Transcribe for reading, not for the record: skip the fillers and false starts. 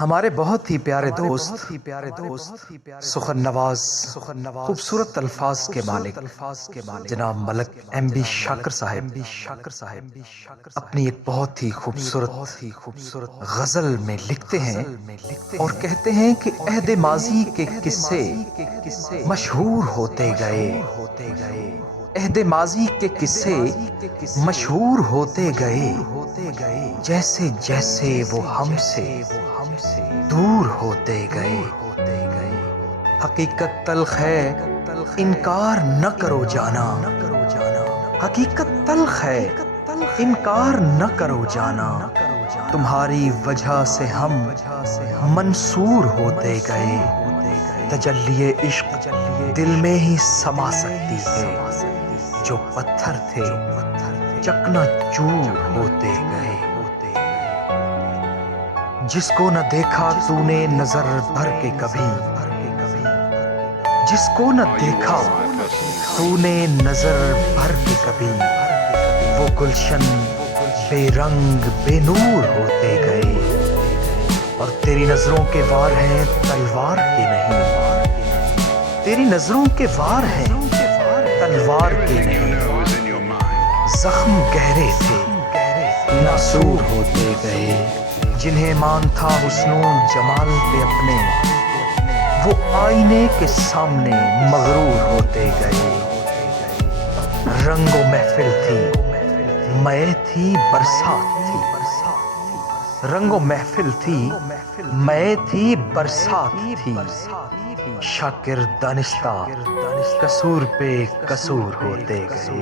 ہمارے بہت ہی پیارے دوست سخن نواز خوبصورت الفاظ کے مالک جناب ملک ایم بی شاکر صاحب اپنی ایک بہت ہی خوبصورت غزل میں لکھتے ہیں اور کہتے ہیں کہ عہد ماضی کے قصے مشہور ہوتے گئے، عہد ماضی کے قصے مشہور ہوتے گئے، جیسے جیسے وہ ہم سے دور ہوتے گئے۔ حقیقت تلخ ہے انکار نہ کرو جانا، حقیقت تلخ ہے انکار نہ کرو جانا، تمہاری وجہ سے ہم منصور ہوتے گئے۔ تجلی عشق دل میں ہی سما سکتی ہے، جو پتھر تھے چکنا چور ہوتے گئے۔ جس کو نہ دیکھا تو نے نظر بھر کے کبھی، جس کو نہ دیکھا تو نے نظر بھر کے کبھی، وہ گلشن بے رنگ بے نور ہوتے گئے۔ اور تیری نظروں کے وار ہیں تلوار کے نہیں، تیری نظروں کے وار ہیں تلوار کے نہیں، زخم گہرے تھے ناسور ہوتے گئے۔ جنہیں مان تھا حسن و جمال پہ اپنے، وہ آئینے کے سامنے مغرور ہوتے گئے۔ رنگ و محفل تھی مے تھی برسات تھی، رنگ و محفل تھی مے تھی برسات تھی، شاکر دانستہ قصور پہ قصور ہوتے گئے۔